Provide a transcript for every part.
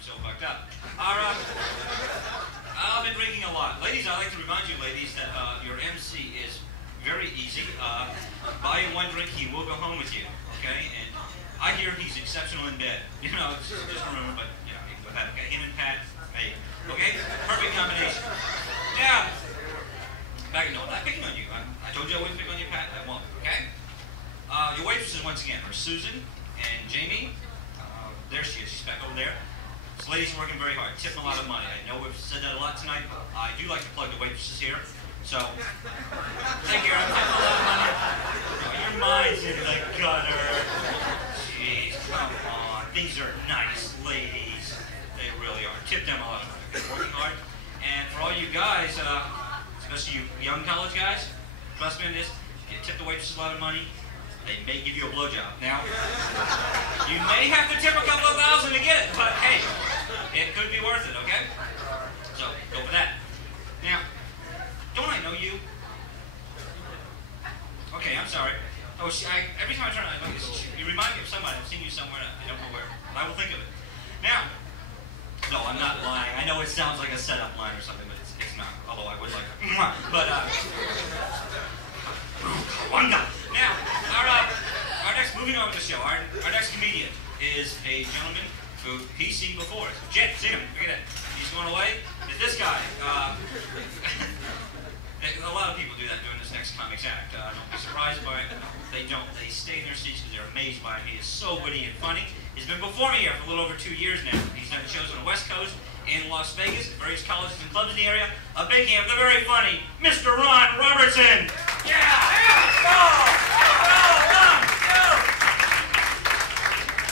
I'm so fucked up. I've been drinking a lot. Ladies, I'd like to remind you, ladies, that your MC is very easy. Buy him one drink, he will go home with you, okay? And I hear he's exceptional in bed. You know, just remember, but, you know, go ahead, okay? Him and Pat, hey, okay? Perfect combination. Now, no, I'm not picking on you. I told you I wouldn't pick on you, Pat. I won't, okay? Your waitresses, once again, are Susan and Jamie. There she is. She's back over there. This lady's working very hard, tipping a lot of money. I know we've said that a lot tonight, but I do like to plug the waitresses here. So, take care. I'm tipping a lot of money. Oh, your mind's in the gutter. Jeez, come on. These are nice ladies. They really are. Tip them a lot of money. They're working hard. And for all you guys, especially you young college guys, trust me on this, you tip the waitresses a lot of money, they may give you a blowjob. Now, you may have to tip a couple of thousand to get it, but hey, it could be worth it, okay? So, go for that. Now, don't I know you? Okay, I'm sorry. Oh, every time I turn around, you remind me of somebody. I've seen you somewhere, I don't know where, but I will think of it. Now, no, I'm not lying. I know it sounds like a setup line or something, but it's not, although I would like it. But, now, our next, moving on with the show, our next comedian is a gentleman who he's seen before. Jet, see him, look at that. He's going away. It's this guy. A lot of people do that during this next Comix act. Don't be surprised by it. They don't. They stay in their seats because they're amazed by him. He is so witty and funny. He's been performing here for a little over 2 years now. He's done shows on the West Coast, in Las Vegas, at various colleges and clubs in the area. A big hand, the very funny Mr. Ron Robertson.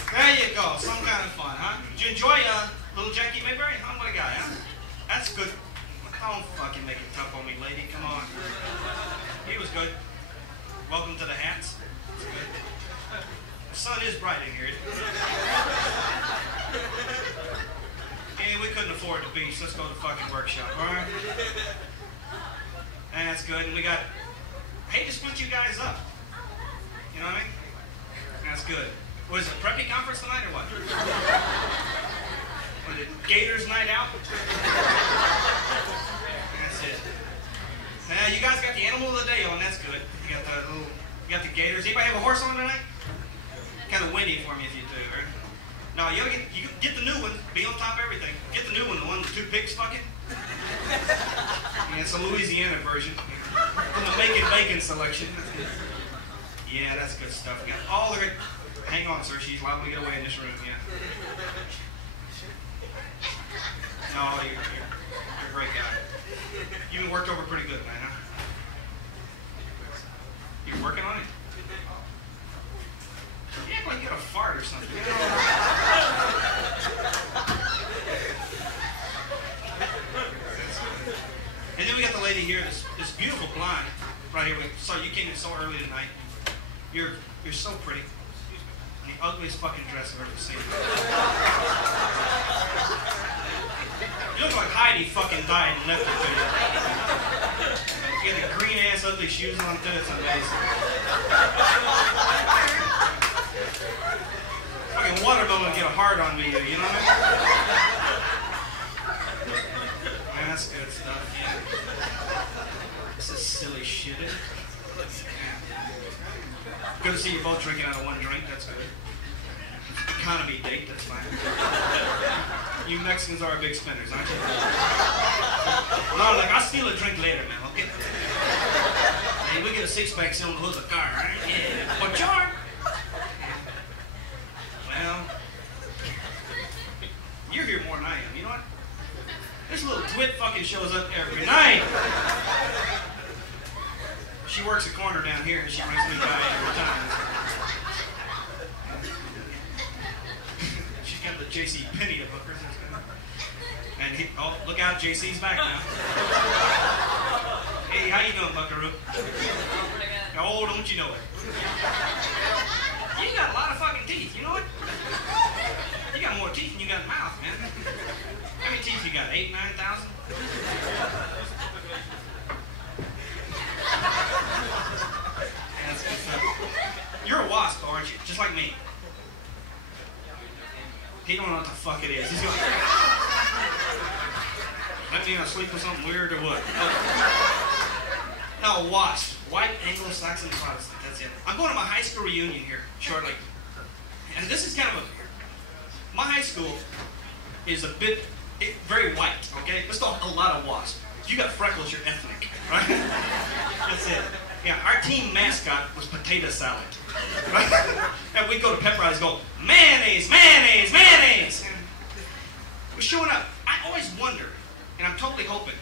There you go, some kind of fun, huh? Did you enjoy little Jackie Mayberry? Huh? What a guy, huh? That's good. Don't fucking make it tough on me, lady. Come on. He was good. Welcome to the hats. It's good. The sun is bright in here. Yeah, we couldn't afford the beach. Let's go to the fucking workshop, all right? That's good. And we got... I hate to split you guys up. You know what I mean? That's good. Was it a preppy conference tonight or what? Was it Gators night out? That's it. Now you guys got the animal of the day on. That's good. You got the Gators. Anybody have a horse on tonight? Kind of windy for me if you do, right? No, you get the new one. Be on top of everything. Get the new one, the one with 2 pigs fucking. Yeah, it's a Louisiana version. From the bacon selection. Yeah, that's good stuff. We got all the... Hang on, sir. She's liable to get away in this room, yeah. No, you're a great guy. You've been worked over pretty good, man, huh? You're working on it? You act like you got a fart or something. And then we got the lady here, this beautiful blonde, right here. So you came in so early tonight. You're so pretty. The ugliest fucking dress I've ever seen. You look like Heidi fucking died and left it to you. You got the green ass ugly shoes on too. It's amazing. Fucking watermelon get a hard on me, you know what I mean? Man, that's good stuff. Yeah. This is silly shit. Good to see you both drinking out of one drink. That's good. Economy date. That's fine. You Mexicans are big spenders, aren't you? No, like I'll steal a drink later, man. Okay. Hey, we get a 6-pack still on the hood of the car, right? Yeah. But John. Well, you're here more than I am. You know what? This little twit fucking shows up every night. She works a corner down here and she brings me by every time. She's got the J.C. Penney of hookers. And oh, look out, JC's back now. Hey, how you doing, buckaroo? Oh, don't you know it? You got a lot of fucking teeth, you know it? You got more teeth than you got mouth, man. How many teeth you got? 8,000, 9,000? You're a wasp, aren't you? Just like me. He don't know what the fuck it is. He's going, let me sleep with something weird or what? No, WASP. White Anglo-Saxon Protestant. That's it. I'm going to my high school reunion here shortly. And this is kind of a... My high school is a bit... very white, okay? Let's talk a lot of WASP. If you got freckles, you're ethnic, right? That's it. Yeah, our team mascot was potato salad. Right? And we'd go to pep rallies and go, mayonnaise, mayonnaise, mayonnaise. And we're showing up. I always wonder, and I'm totally hoping,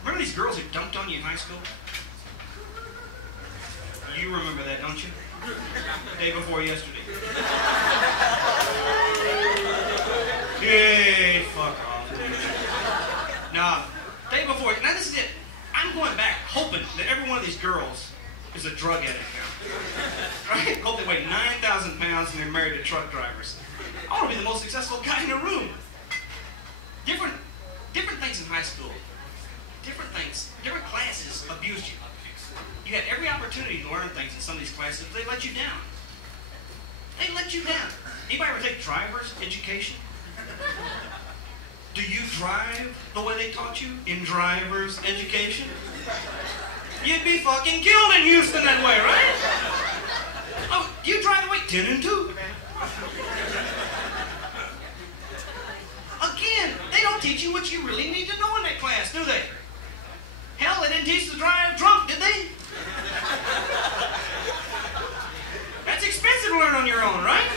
remember these girls who dumped on you in high school? You remember that, don't you? The day before yesterday. Yay, fuck off. No, day before. Now this is it. I'm going back hoping that every one of these girls is a drug addict now. Right? Hope they weigh 9,000 pounds and they're married to truck drivers. I want to be the most successful guy in the room. Different things in high school. Different things. Different classes abused you. You had every opportunity to learn things in some of these classes, but they let you down. They let you down. Anybody ever take driver's education? Do you drive the way they taught you in driver's education? You'd be fucking killed in Houston that way, right? Oh, you drive the way 10 and 2. Again, they don't teach you what you really need to know in that class, do they? Hell, they didn't teach to drive drunk, did they? That's expensive to learn on your own, right?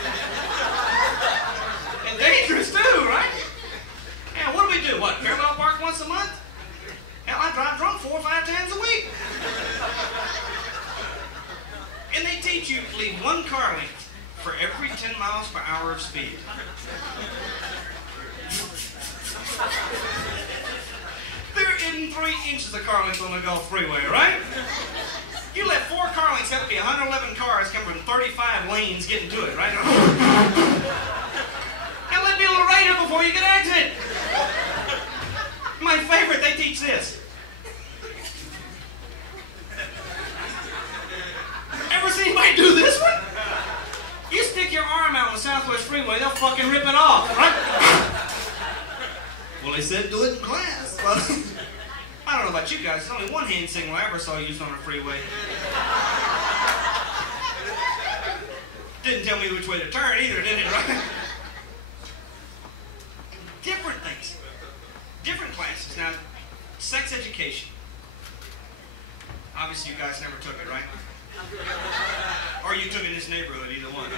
And dangerous too, right? Yeah, what do we do? What, parallel park once a month? Hell, I drive drunk 4 or 5 times a week. And they teach you to leave 1 car length for every 10 miles per hour of speed. They're in 3 inches of car length on the Gulf Freeway, right? You let 4 car lengths, that would be 111 cars come from 35 lanes getting to it, right? Now let me a little radar before you can exit. My favorite, they teach this. Ever seen anybody do this one? You stick your arm out on the Southwest Freeway, they'll fucking rip it off, right? Well, they said do it in class. Well, I don't know about you guys, there's only one hand signal I ever saw used on a freeway. Didn't tell me which way to turn either, did it, right? Different things. Different classes. Now, sex education. Obviously, you guys never took it, right? Or you took it in this neighborhood, either one.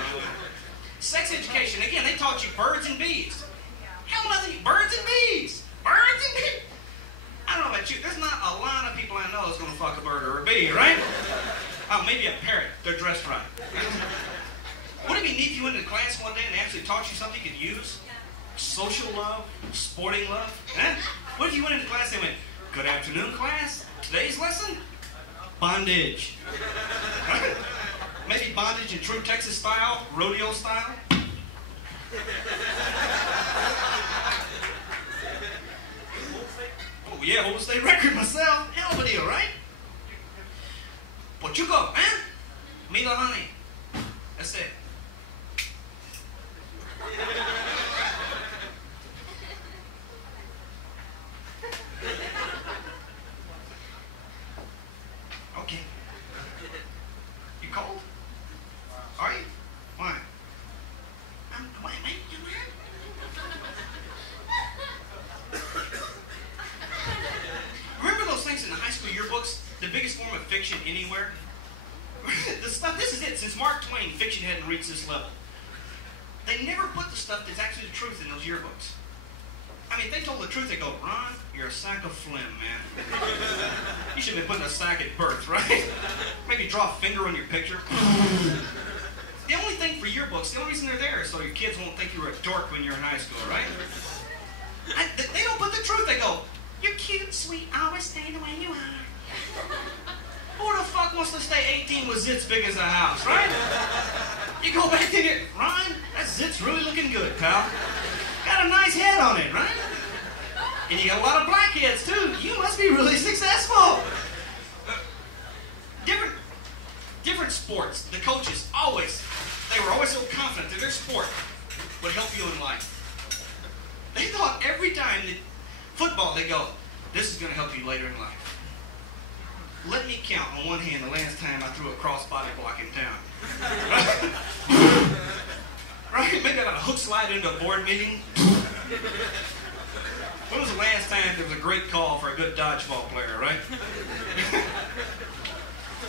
Sex education, again, they taught you birds and bees. Hell, nothing, birds and bees. Birds and bees. I don't know about you, there's not a lot of people I know that's going to fuck a bird or a bee, right? Oh, maybe a parrot. They're dressed right. Wouldn't it be neat if you went into class one day and they actually taught you something you could use? Social love, sporting love. Eh? What if you went into class and they went, good afternoon, class. Today's lesson, bondage. Right? Maybe bondage in true Texas style, rodeo style. Oh yeah, whole state record myself. Hell of a deal, right? What you go, man? Me the honey. That's it. Okay. You cold? Are you? Why? Why, man? Remember those things in the high school yearbooks? The biggest form of fiction anywhere? This is it. Since Mark Twain, fiction hadn't reached this level. They never put the stuff that's actually the truth in those yearbooks. I mean, if they told the truth, they go, Ron, you're a sack of phlegm, man. You should have been put in a sack at birth, right? Maybe draw a finger on your picture. The only thing for yearbooks, the only reason they're there is so your kids won't think you were a dork when you're in high school, right? They don't put the truth. They go, you're cute, sweet, always stay the way you are. Who the fuck wants to stay 18 with zits big as a house, right? You go back to your, Ron, that zit's really looking good, pal. Got a nice head on it, right? And you got a lot of blackheads, too. You must be really successful. Different sports. The coaches always, they were always so confident that their sport would help you in life. time, football, they go, this is going to help you later in life. Let me count on one hand the last time I threw a cross body block in town. Right? Maybe I got a hook slide into a board meeting. When was the last time there was a great call for a good dodgeball player, right?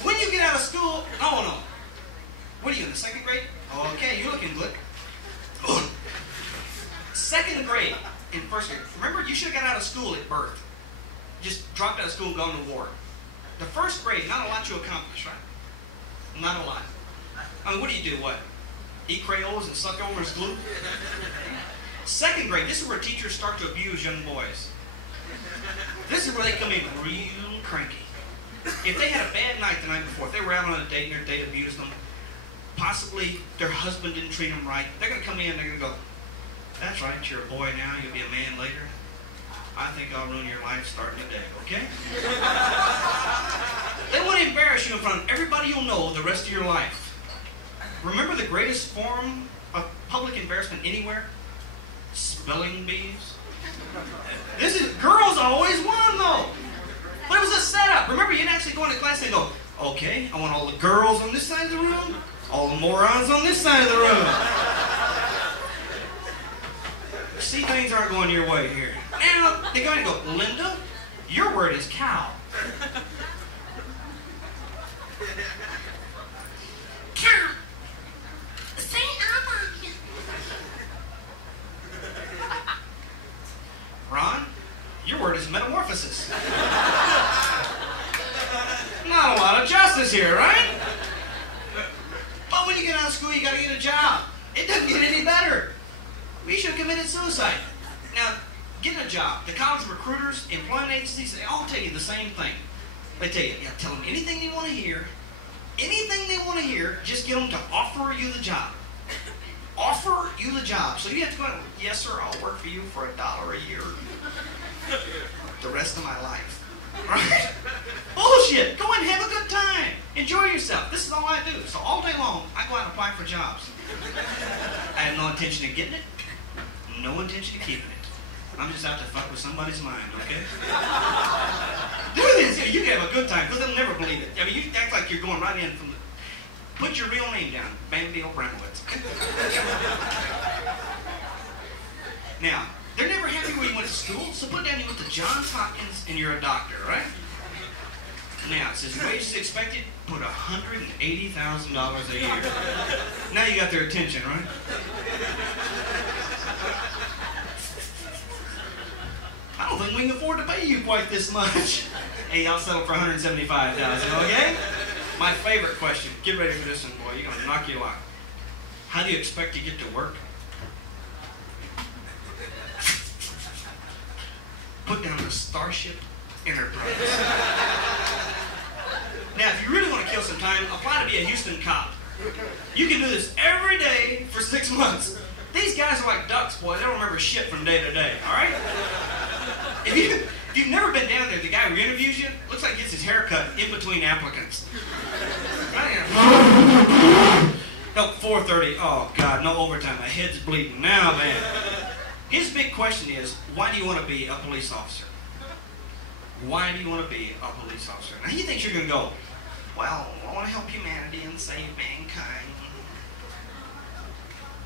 When you get out of school, oh no. What are you in the second grade? Okay, you're looking good. Second grade in first grade. Remember, you should have got out of school at birth. Just dropped out of school and gone to war. The first grade, not a lot you accomplish, right? Not a lot. I mean, what do you do? What? Eat Crayolas and suck Elmer's glue? Second grade, this is where teachers start to abuse young boys. This is where they come in real cranky. If they had a bad night the night before, if they were out on a date and their date abused them, possibly their husband didn't treat them right, they're going to come in and they're going to go, that's right, you're a boy now, you'll be a man later. I think I'll ruin your life starting today, okay? They want to embarrass you in front of everybody you'll know the rest of your life. Remember the greatest form of public embarrassment anywhere? Spelling bees. This is, girls always won though. But it was a setup. Remember, you'd actually go into class and go, okay, I want all the girls on this side of the room, all the morons on this side of the room. See, things aren't going your way here. Now, they're going to go, Linda, your word is cow. Cow. Say Alma. Ron, your word is metamorphosis. Not a lot of justice here, right? But when you get out of school, you got to get a job. It doesn't get any better. We should have committed suicide. Now, getting a job. The college recruiters, employment agencies, they all tell you the same thing. They tell you, tell them anything they want to hear. Anything they want to hear, just get them to offer you the job. Offer you the job. So you have to go, yes, sir, I'll work for you for $1 a year. The rest of my life. Right? Bullshit. Go and have a good time. Enjoy yourself. This is all I do. So all day long, I go out and apply for jobs. I have no intention of getting it. No intention of keeping it. I'm just out to fuck with somebody's mind, okay? Do this. You can have a good time, because they'll never believe it. I mean, you act like you're going right in from the... Put your real name down. Bambi O'Bramowitz. Now, they're never happy where you went to school, so put down you went to Johns Hopkins and you're a doctor, right? Now, it says wages expected, put $180,000 a year. Now you got their attention, right? I don't think we can afford to pay you quite this much. Hey, I'll settle for $175,000, okay? My favorite question. Get ready for this one, boy. You're going to knock you out. How do you expect to get to work? Put down the Starship Enterprise. Now, if you really want to kill some time, apply to be a Houston cop. You can do this every day for 6 months. These guys are like ducks, boy. They don't remember shit from day to day, all right? If you've never been down there, the guy who interviews you looks like he gets his hair cut in between applicants. No, 4:30. Oh, God, no overtime. My head's bleeding now, man. His big question is, why do you want to be a police officer? Why do you want to be a police officer? Now, he thinks you're going to go, well, I want to help humanity and save mankind.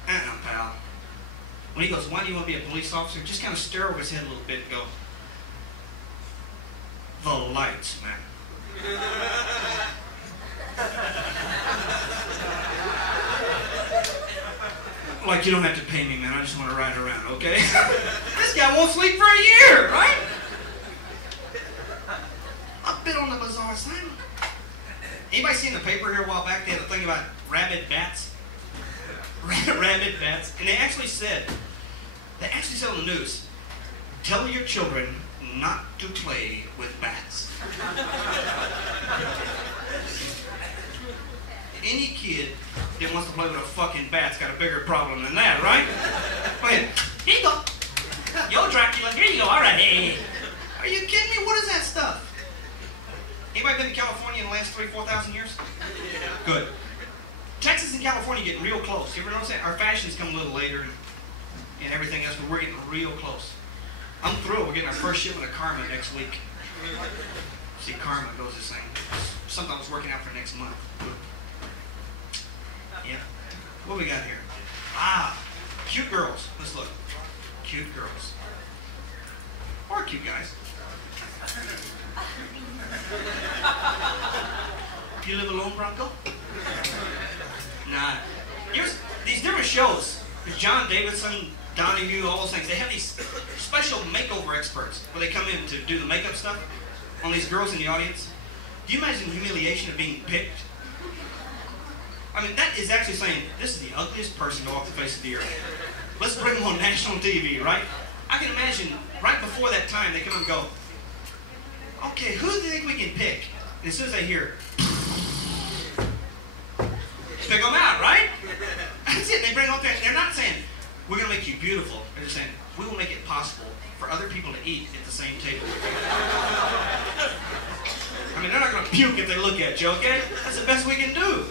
Pal. When he goes, why do you want to be a police officer? Just kind of stir over his head a little bit and go, the lights, man. Like, you don't have to pay me, man. I just want to ride around, okay? This guy won't sleep for a year, right? A bit on the bizarre side. Anybody seen the paper here a while back? They had a thing about rabid bats. Rabid bats. And they actually said on the news, tell your children not to play with bats. Any kid that wants to play with a fucking bat's got a bigger problem than that, right? Go ahead. Here you go. Yo, Dracula. Here you go. All right. Hey. Are you kidding me? What is that stuff? Anybody been to California in the last 3,000-4,000 years? Good. Texas and California getting real close. You ever notice that? Our fashions come a little later and everything else, but we're getting real close. I'm thrilled. We're getting our first shipment of Karma next week. See, Karma goes the same. Something I was working out for next month. Yeah. What we got here? Ah, cute girls. Let's look. Cute girls. Or cute guys. You live alone, Bronco? Nah. Here's these different shows. There's John Davidson, Donahue, all those things. They have these special makeover experts where they come in to do the makeup stuff on these girls in the audience. Do you imagine the humiliation of being picked? I mean, that is actually saying, this is the ugliest person to walk the face of the earth. Let's bring them on national TV, right? I can imagine right before that time, they come and go, okay, who do you think we can pick? And as soon as they hear, pick them out, right? That's it. They bring them up there. They're not saying, we're going to make you beautiful. They're just saying, we will make it possible for other people to eat at the same table. I mean, they're not going to puke if they look at you, okay? That's the best we can do.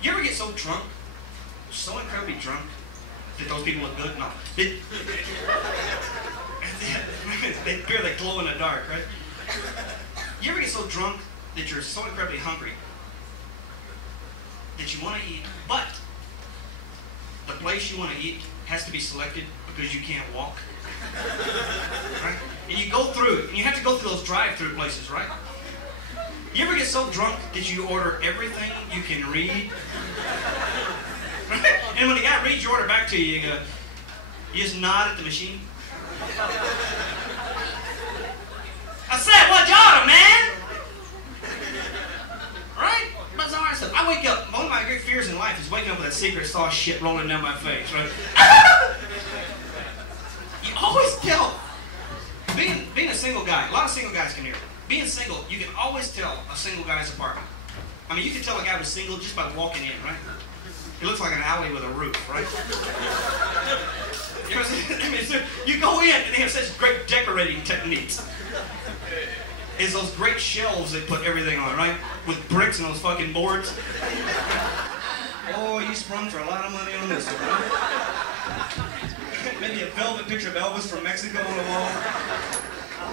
You ever get so drunk, so incredibly drunk, that those people look good? No. They appear like glow in the dark, right? You ever get so drunk that you're so incredibly hungry that you want to eat, but the place you want to eat has to be selected because you can't walk? Right? And you go through it, and you have to go through those drive-through places, right? You ever get so drunk that you order everything you can read? Right? And when the guy reads your order back to you, you just nod at the machine. I said, what you order, man? Right? Bizarre stuff. I wake up, one of my great fears in life is waking up with that secret sauce shit rolling down my face, right? You always tell, being a single guy, a lot of single guys can hear it. Being single, you can always tell a single guy's apartment. I mean, you can tell a guy was single just by walking in, right? It looks like an alley with a roof, right? You know what I'm saying? I mean, so you go in and they have such great decorating techniques. It's those great shelves they put everything on, right? With bricks and those fucking boards. Oh, you sprung for a lot of money on this one, right? Maybe a velvet picture of Elvis from Mexico on the wall.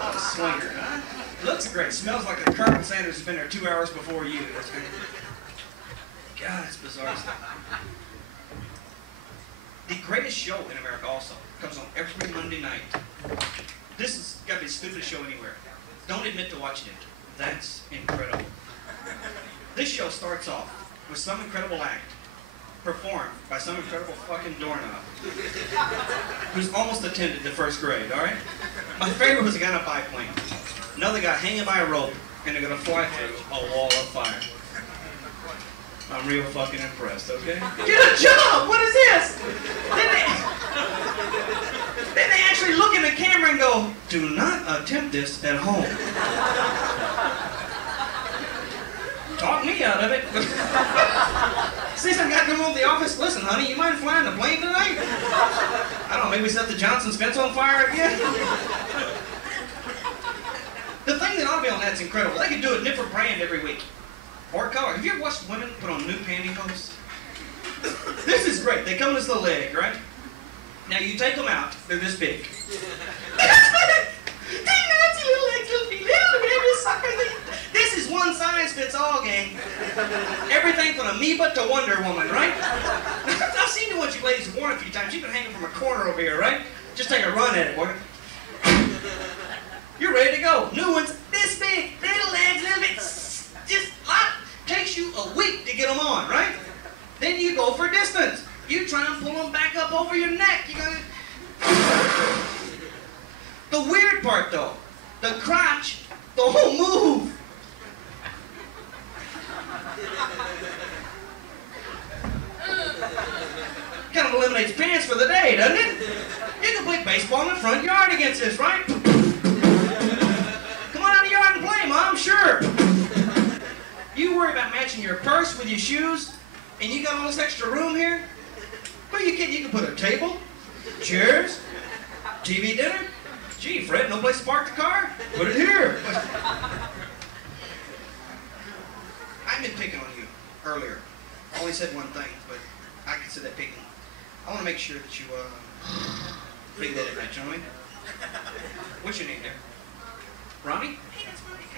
A swinger, huh? It looks great. Smells like a Colonel Sanders has been there 2 hours before you. That's good. God, it's bizarre stuff. The greatest show in America also comes on every Monday night. This has got to be the stupidest show anywhere. Don't admit to watching it. That's incredible. This show starts off with some incredible act performed by some incredible fucking doorknob who's almost attended the first grade, all right? My favorite was a guy on a biplane. Another guy hanging by a rope, and they're going to fly through a wall of fire. I'm real fucking impressed, okay? Get a job! What is this? Then they actually look in the camera and go, do not attempt this at home. Talk me out of it. See some guy come home to the office, listen, honey, you mind flying the plane tonight? I don't know, maybe we set the Johnson's fence on fire again? The thing that ought to be on that's incredible. They could do a different brand every week. Or color. Have you ever watched women put on new pantyhose? This is great. They come in this little leg, right? Now you take them out. They're this big. This is one size fits all, gang. Everything from amoeba to Wonder Woman, right? I've seen the ones you ladies have worn a few times. You've been hanging from a corner over here, right? Just take a run at it, boy. You're ready to go. New ones, this big, little legs, little bit. Just takes you a week to get them on, right? Then you go for distance. You try and pull them back up over your neck. You gotta... The weird part, though, the crotch, the whole move. Kind of eliminates pants for the day, doesn't it? You can play baseball in the front yard against this, right? Come on out of the yard and play, Mom, sure. You worry about matching your purse with your shoes, and you got all this extra room here? Well, you can put a table, chairs, TV dinner. Gee, Fred, no place to park the car? Put it here. I've been picking on you earlier. I only said one thing, but I consider that picking. I want to make sure that you bring that in right, you know what I mean? What's your name there? Ronnie? Hey, that's Ronnie.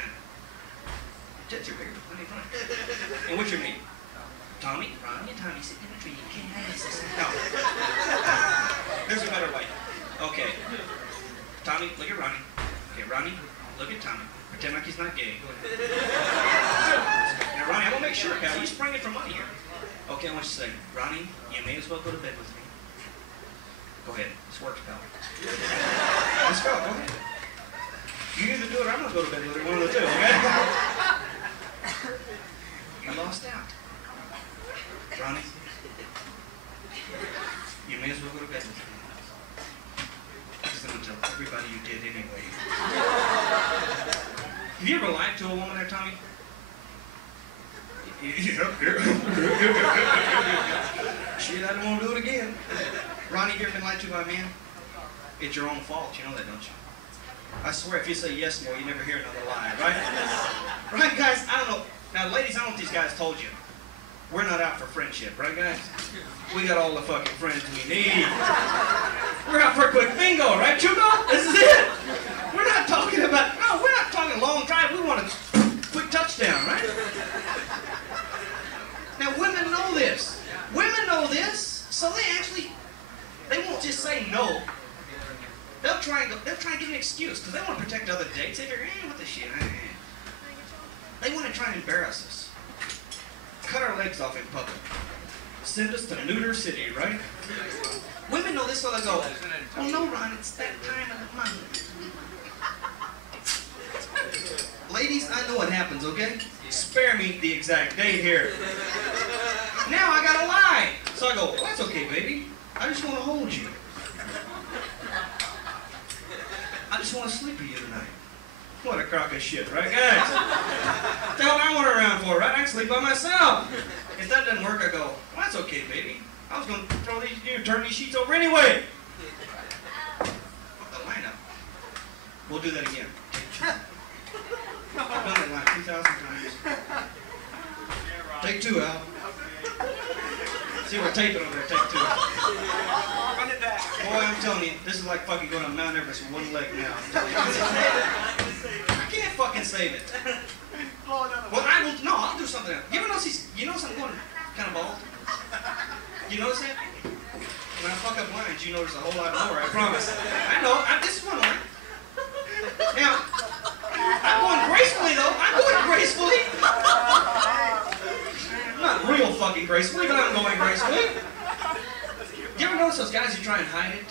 That's your bigger. And what's your name? Tommy? Ronnie and Tommy sitting in the tree. No. There's a better way. Okay. Tommy, look at Ronnie. Okay, Ronnie, look at Tommy. Pretend like he's not gay. Go ahead. Now, Ronnie, I want to make sure, pal. You sprung it for money here. Okay, I want you to say, Ronnie, you may as well go to bed with me. Go ahead. This works, pal. Let's go. Go ahead. You either do it or I'm going to go to bed with her. One of the two, okay? You lost out. Ronnie, you may as well go to bed with me. Because I'm going to tell everybody you did anyway. Have you ever lied to a woman there, Tommy? Shit, I don't want to do it again. Ronnie, have you ever been lied to by a man? It's your own fault. You know that, don't you? I swear, if you say yes more, you never hear another lie, right? Right, guys? I don't know. Now, ladies, I don't know what these guys told you. We're not out for friendship, right, guys? We got all the fucking friends we need. We're out for a quick bingo, right, Chugo? This is it. We're not talking about, no, we're not talking long drive. We want a quick touchdown, right? Now, women know this. Women know this, so they won't just say no. They'll try and give an excuse, because they want to protect other dates. They figure, what the shit? They want to try and embarrass us. Cut our legs off in public. Send us to Neuter City, right? Women know this, so they go, oh no, Ron, it's that time of the month. Ladies, I know what happens, okay? Spare me the exact date here. Now I gotta lie. So I go, well, that's okay, baby. I just want to hold you. I just want to sleep with you tonight. What a crock of shit, right, guys? What the hell I want her around for, right? I can sleep by myself. If that doesn't work, I go, well, that's okay, baby. I was going to turn these sheets over anyway. Put the line up. We'll do that again. I've done it like 2,000 times. Take two, Al. See, we're taping over there. Take two. Run it back. Boy, I'm telling you, this is like fucking going to Mount Everest with one leg now. I can't fucking save it. Well, I will. No, I'll do something else. You ever notice you notice I'm going kind of bald? You notice that? When I fuck up lines, you notice a whole lot more. I promise. I know. This is one line. Now, I'm going gracefully though. I'm going gracefully. Not real fucking gracefully, but I'm going gracefully. You ever notice those guys who try and hide it?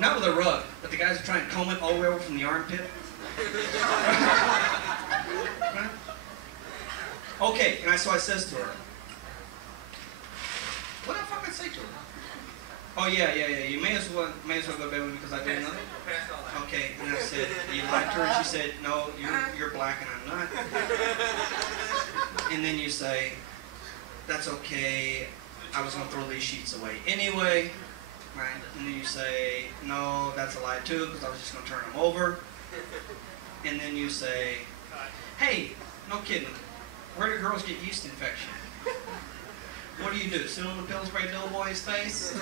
Not with a rug, but the guys who try and comb it all the way over from the armpit? Right? Okay, and so I says to her, what the fuck I say to her? Oh yeah, you may as well go to bed with me because I did nothing. Okay, and I said, you lied to her, and she said, no, you're black and I'm not. And then you say, that's okay, I was going to throw these sheets away anyway, right? And then you say, no, that's a lie too, because I was just going to turn them over. And then you say, hey, no kidding, where do girls get yeast infection? What do? Sit on the Pillsbury Doughboy's face? If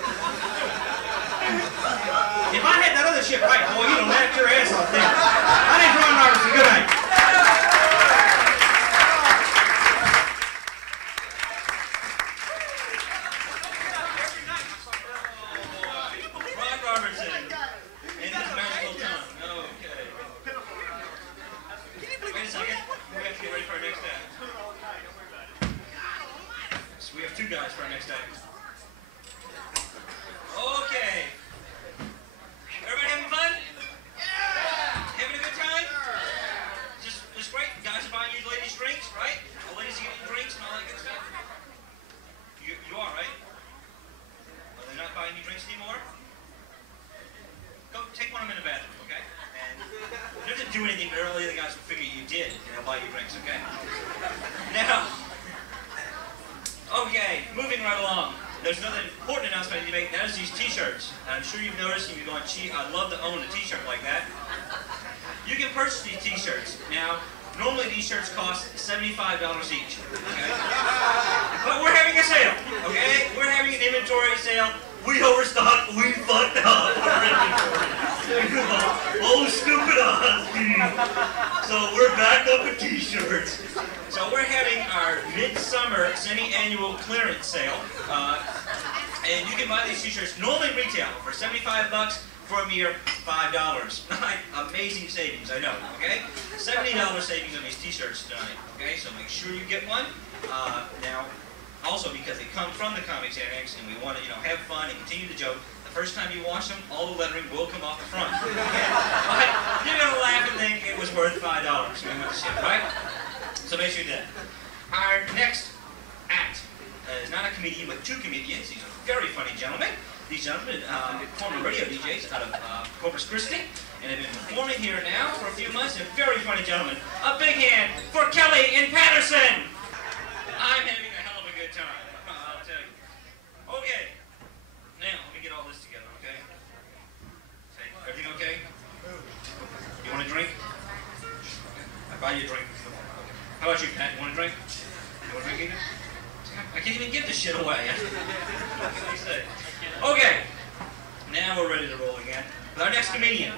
I had that other shit right, boy, you'd have laughed your ass off then. My name's Ron Robertson. Good night. Ron Robertson. And his magical tongue. Okay. Wait a second. We have to get ready for our next act. So we have two guys for our next act. Okay. Everybody having fun? Yeah! Having a good time? Just great. You guys are buying you ladies drinks, right? The ladies are getting drinks and all that good stuff? You are, right? Are they not buying you drinks anymore? Go take one of them in the bathroom, okay? And you don't have to do anything, but earlier the guys will figure you did, and they'll buy you drinks, okay? Now, okay, moving right along. There's another important announcement I need to make, and that is these t-shirts. I'm sure you've noticed, and you're going, gee, I'd love to own a t-shirt like that. You can purchase these t-shirts. Now, normally these shirts cost $75 each, okay? But we're having a sale, okay? We're having an inventory sale. We overstocked, we fucked up our inventory. Oh, stupid Ozzy. So we're back up with t-shirts. So we're having our midsummer semi-annual clearance sale. And you can buy these t-shirts normally retail for $75 for a mere $5. Amazing savings, I know, okay? $70 savings on these t-shirts tonight, okay? So make sure you get one. Now, also because they come from the Comix Annex and we want to, have fun and continue to joke, the first time you wash them, all the lettering will come off the front. Okay? But you're going to laugh and think it was worth $5 when we went to ship, right? So make sure you do that. Our next act is not a comedian, but two comedians. These are very funny gentlemen. These gentlemen former radio DJs out of Corpus Christi, and have been performing here now for a few months, and very funny gentlemen. A big hand for Kelly and Patterson! I'm having a hell of a good time, I'll tell you. Okay, now let me get all this together, okay? Everything okay? You want a drink? I'll buy you a drink. How about you, Pat? You want a drink? You want a drink either? I can't even give this shit away. What can I say? Okay, now we're ready to roll again with our next comedian,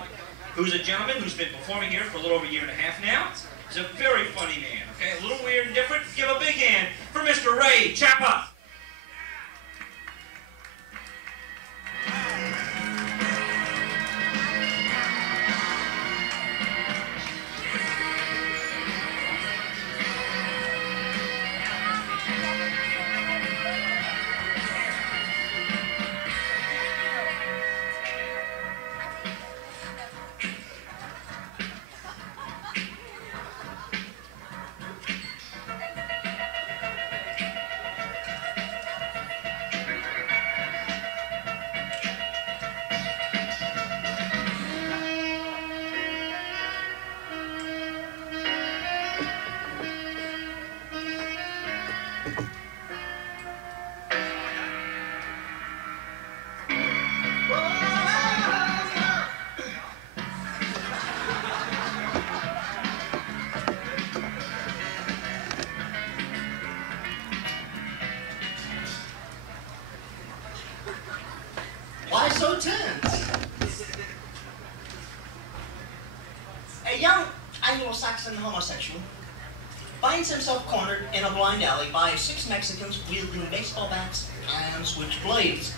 who's a gentleman who's been performing here for a little over a year and a half now. He's a very funny man, okay? A little weird and different. Give a big hand for Mr. Ray CHAPPA. Why so tense? A young Anglo-Saxon homosexual finds himself cornered in a blind alley by 6 Mexicans wielding baseball bats and switchblades.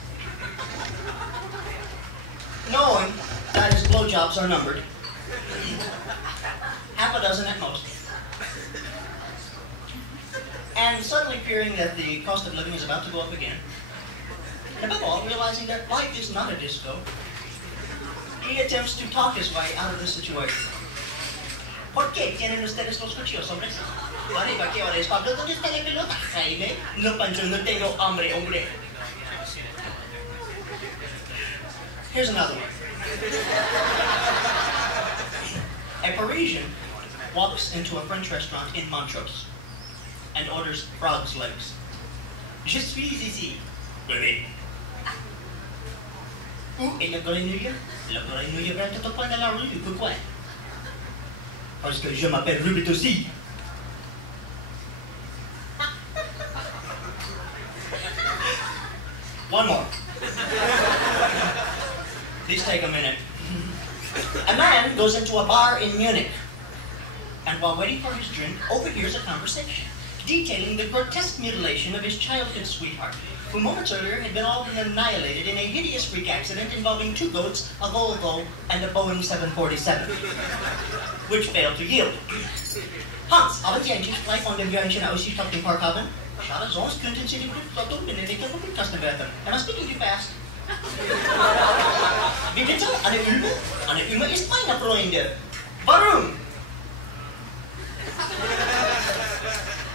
Knowing that his blowjobs are numbered, half a dozen at most, and suddenly fearing that the cost of living is about to go up again, and above all, realizing that life is not a disco, he attempts to talk his way out of the situation. ¿Por qué tienen ustedes los cuchillos, hombres? Arriba, ¿qué hora es, Pablo? ¿Dónde está la pelota? Jaime, no, Pancho, no tengo hambre, hombre. Here's another one. A Parisian walks into a French restaurant in Montrose and orders frog's legs. Je suis ici. Oui. Où est la grenouille? La grenouille verte au coin de la rue. Pourquoi? Parce que je m'appelle Rubit aussi. One more. These take a minute. A man goes into a bar in Munich, and while waiting for his drink, overhears a conversation detailing the grotesque mutilation of his childhood sweetheart, who moments earlier had been all but annihilated in a hideous freak accident involving 2 goats, a Volvo, and a Boeing 747, which failed to yield. Hans, aber Sie ein Schiffsblei von dem Björnchen Aussicht auf den Park haben? Schade, sonst könnten Sie die Flotto benedigen und Flugkasten werfen. Am I speaking too fast? Wie bitte? Eine Übung? Eine Übung ist meine Freunde. Warum?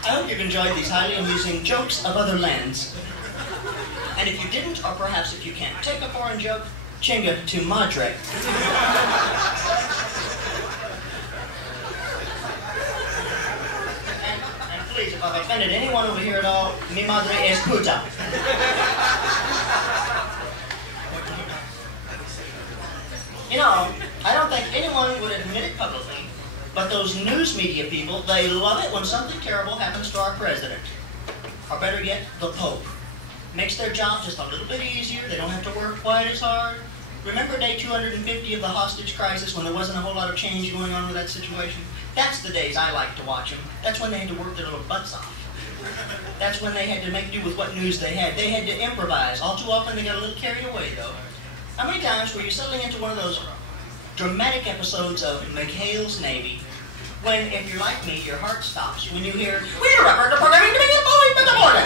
I hope you've enjoyed these highly amusing jokes of other lands. And if you didn't, or perhaps if you can't take a foreign joke, chinga tu madre. And please, if I've offended anyone over here at all, mi madre es puta. You know, I don't think anyone would admit it publicly, but those news media people, they love it when something terrible happens to our president. Or better yet, the Pope. Makes their job just a little bit easier, they don't have to work quite as hard. Remember day 250 of the hostage crisis when there wasn't a whole lot of change going on with that situation? That's the days I like to watch them. That's when they had to work their little butts off. That's when they had to make do with what news they had. They had to improvise. All too often they got a little carried away, though. How many times were you settling into one of those dramatic episodes of McHale's Navy when, if you're like me, your heart stops when you hear, "We interrupt the programming to begin following with the order."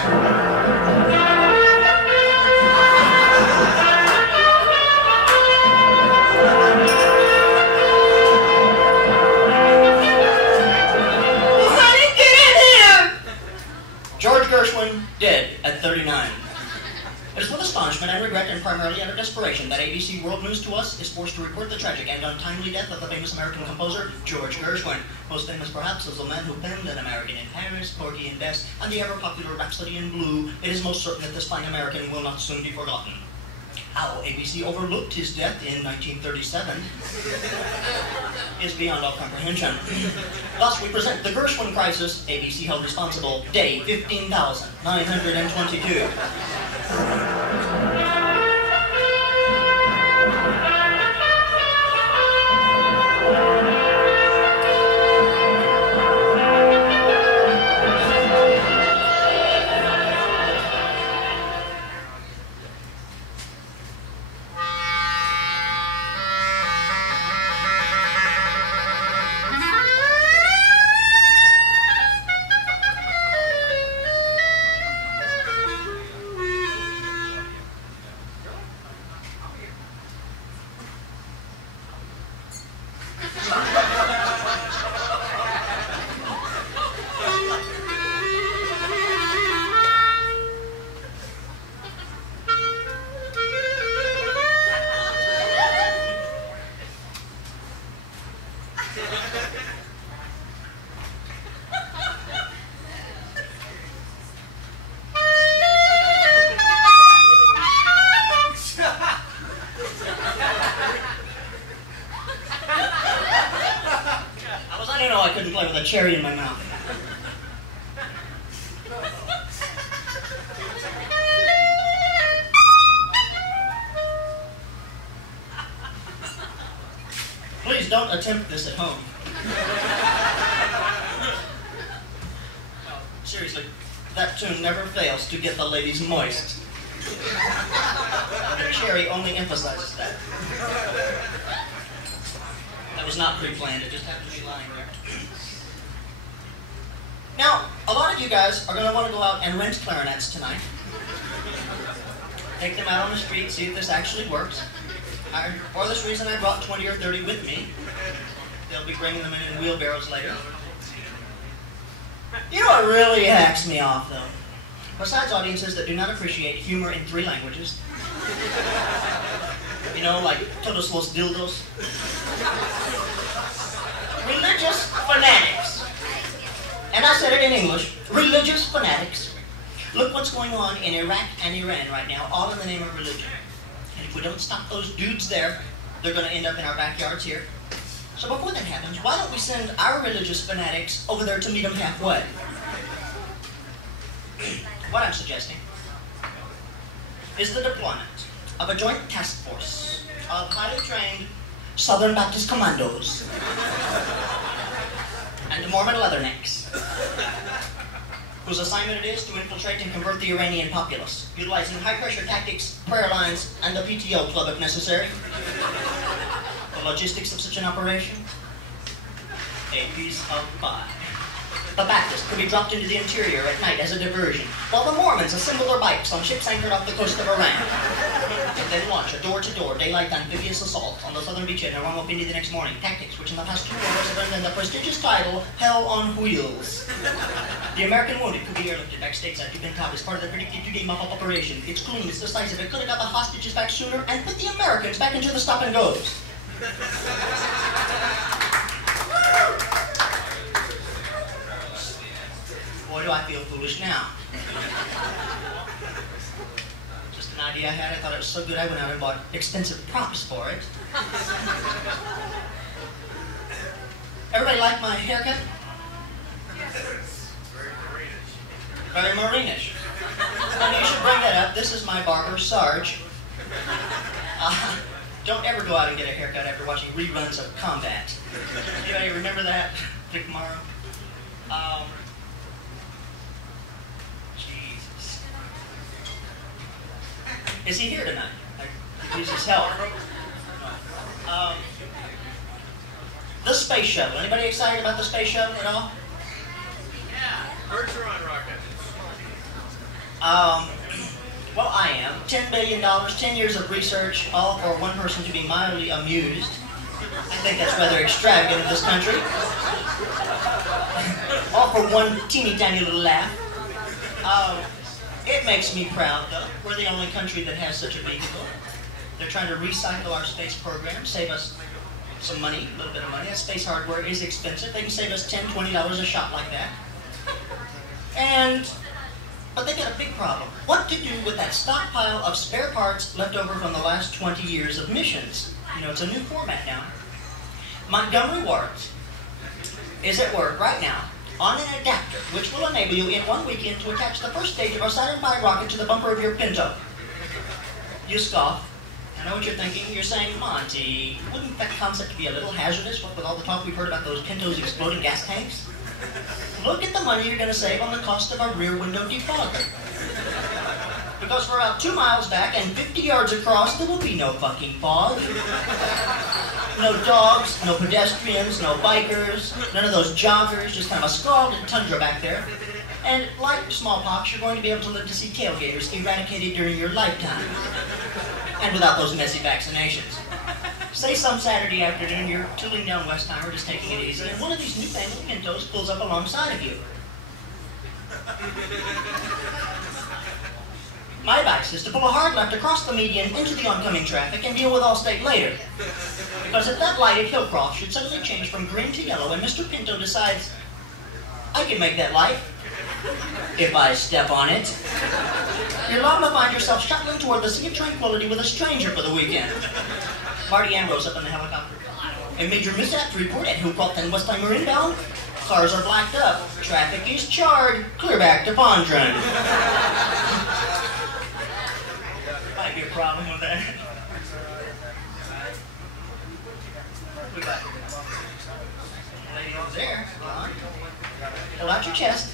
George Gershwin, dead at 39. It is with astonishment and regret, and primarily out of desperation, that ABC World News to us is forced to report the tragic and untimely death of the famous American composer, George Gershwin, most famous perhaps as the man who penned An American in Paris, Porgy and Bess, and the ever-popular Rhapsody in Blue. It is most certain that this fine American will not soon be forgotten. How ABC overlooked his death in 1937 is beyond all comprehension. Thus, we present the Gershwin crisis, ABC held responsible, day 15,922. Cherry in my mouth. Please don't attempt this at home. Seriously, that tune never fails to get the ladies moist. The cherry only emphasizes that. That was not pre-planned, it just happened to be lying there. Now, a lot of you guys are going to want to go out and rent clarinets tonight. Take them out on the street, see if this actually works. For this reason, I brought 20 or 30 with me. They'll be bringing them in wheelbarrows later. You know what really hacks me off, though? Besides audiences that do not appreciate humor in 3 languages. You know, like todos los dildos. Religious fanatics. And I said it in English, religious fanatics. Look what's going on in Iraq and Iran right now, all in the name of religion. And if we don't stop those dudes there, they're going to end up in our backyards here. So before that happens, why don't we send our religious fanatics over there to meet them halfway? What I'm suggesting is the deployment of a joint task force of highly trained Southern Baptist commandos and Mormon leathernecks, whose assignment it is to infiltrate and convert the Iranian populace, utilizing high-pressure tactics, prayer lines, and the PTO club if necessary. The logistics of such an operation? A piece of pie. The Baptist could be dropped into the interior at night as a diversion, while the Mormons assemble their bikes on ships anchored off the coast of Iran. And then launch a door-to-door daylight amphibious assault on the southern beachhead and Rawalpindi the next morning. Tactics which in the past 2 years have earned them the prestigious title, Hell on Wheels. The American wounded could be airlifted back stateside to Benghazi as part of the predicted 2-day mop-up operation. It's clean, it's decisive, it could have got the hostages back sooner and put the Americans back into the stop-and-goes. Boy, do I feel foolish now. Just an idea I had. I thought it was so good I went out and bought expensive props for it. Everybody like my haircut? Very Marinish. Funny you should bring that up. This is my barber, Sarge. Don't ever go out and get a haircut after watching reruns of Combat. Anybody remember that? Vic Morrow? Jesus. Is he here tonight? I could use his help. The space shuttle. Anybody excited about the space shuttle at all? Birds are on rocket. Well, I am. $10 billion, 10 years of research, all for one person to be mildly amused. I think that's rather extravagant in this country. All for one teeny tiny little laugh. It makes me proud, though. We're the only country that has such a vehicle. They're trying to recycle our space program, save us some money, a little bit of money. That space hardware is expensive. They can save us $10, $20 a shot like that. But they got a big problem. What to do with that stockpile of spare parts left over from the last 20 years of missions? You know, it's a new format now. Montgomery Ward is at work right now on an adapter which will enable you in one weekend to attach the first stage of our Saturn V rocket to the bumper of your Pinto. You scoff. I know what you're thinking. You're saying, Monty, wouldn't that concept be a little hazardous, what with all the talk we've heard about those Pintos exploding gas tanks? Look at the money you're going to save on the cost of our rear window defogger. Because for about 2 miles back and 50 yards across, there will be no fucking fog. No dogs, no pedestrians, no bikers, none of those joggers, just kind of a scalded tundra back there. And like smallpox, you're going to be able to live to see tailgaters eradicated during your lifetime. And without those messy vaccinations. Say some Saturday afternoon you're tooling down Westheimer, just taking it easy, and one of these newfangled Pintos pulls up alongside of you. My advice is to pull a hard left across the median into the oncoming traffic and deal with Allstate later. Because if that light at Hillcroft should suddenly change from green to yellow and Mr. Pinto decides, I can make that light if I step on it, you're liable to find yourself shuttling toward the Sea of Tranquility with a stranger for the weekend. Marty Ambrose up in the helicopter. A major mishap to report at Hillcroft and Westheimer inbound. Cars are blacked up. Traffic is charred. Clear back to Pondron. Might be a problem with that. We got a lady over there. Pull out your chest.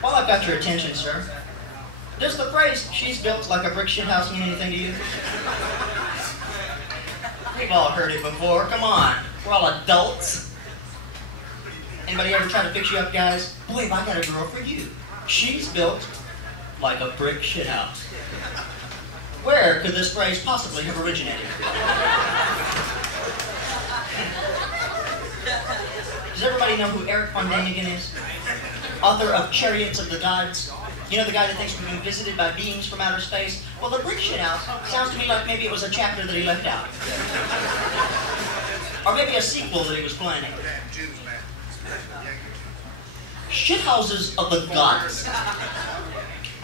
While I've got your attention, sir, does the phrase, she's built like a brick shit house, mean anything to you? We've all heard it before. Come on. We're all adults. Anybody ever try to fix you up, guys? Boy, have I got a girl for you. She's built like a brick shit house. Where could this phrase possibly have originated? Does everybody know who Eric von Däniken is? Author of Chariots of the Gods. You know the guy that thinks we've been visited by beings from outer space? Well, the brick shit house sounds to me like maybe it was a chapter that he left out. Or maybe a sequel that he was planning. Shithouses of the gods.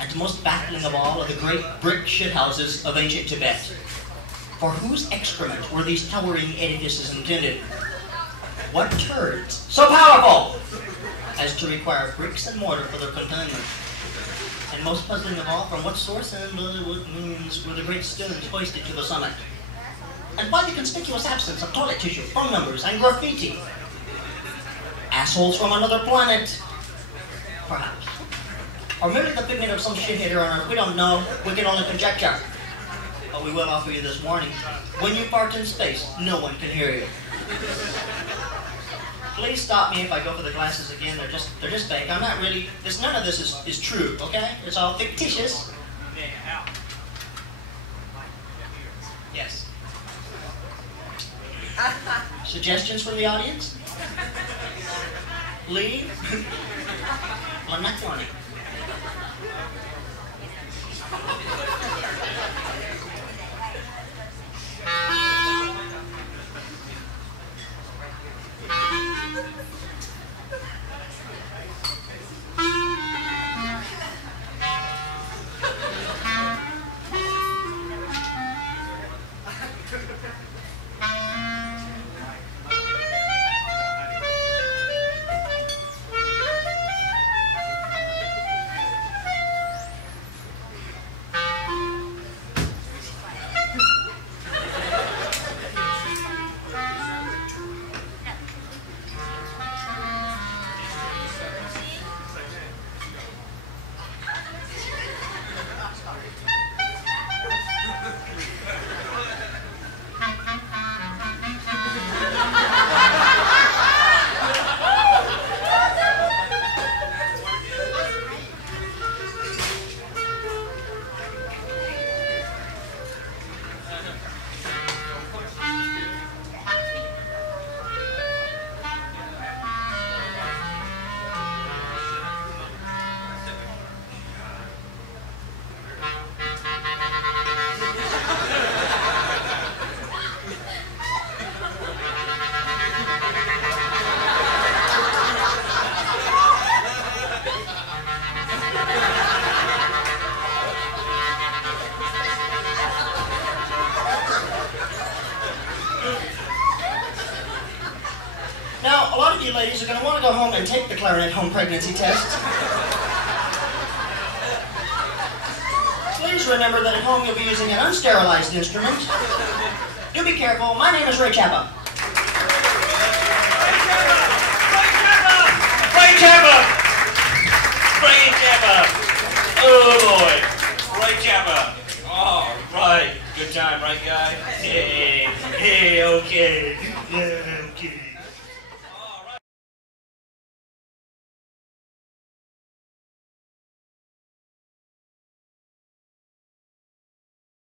And most baffling of all are the great brick shithouses of ancient Tibet. For whose excrement were these towering edifices intended? What turds so powerful as to require bricks and mortar for their containment? And most puzzling of all, from what source and what means were the great stones hoisted to the summit? And by the conspicuous absence of toilet tissue, phone numbers, and graffiti? Assholes from another planet? Perhaps. Or merely the figment of some shitheader on Earth. We don't know. We can only conjecture. But we will offer you this warning. When you fart in space, no one can hear you. Please stop me if I go for the glasses again. They're just fake. I'm not really. None of this is true. Okay? It's all fictitious. Yes. Suggestions from the audience? Leave? Well, I'm not going. you ladies are going to want to go home and take the clarinet home pregnancy test. Please remember that at home you'll be using an unsterilized instrument. Do be careful. My name is Ray CHAPPA. Ray CHAPPA! Ray CHAPPA! Oh boy. Ray CHAPPA. All right. Good time, right, guy? Hey, okay. Yeah.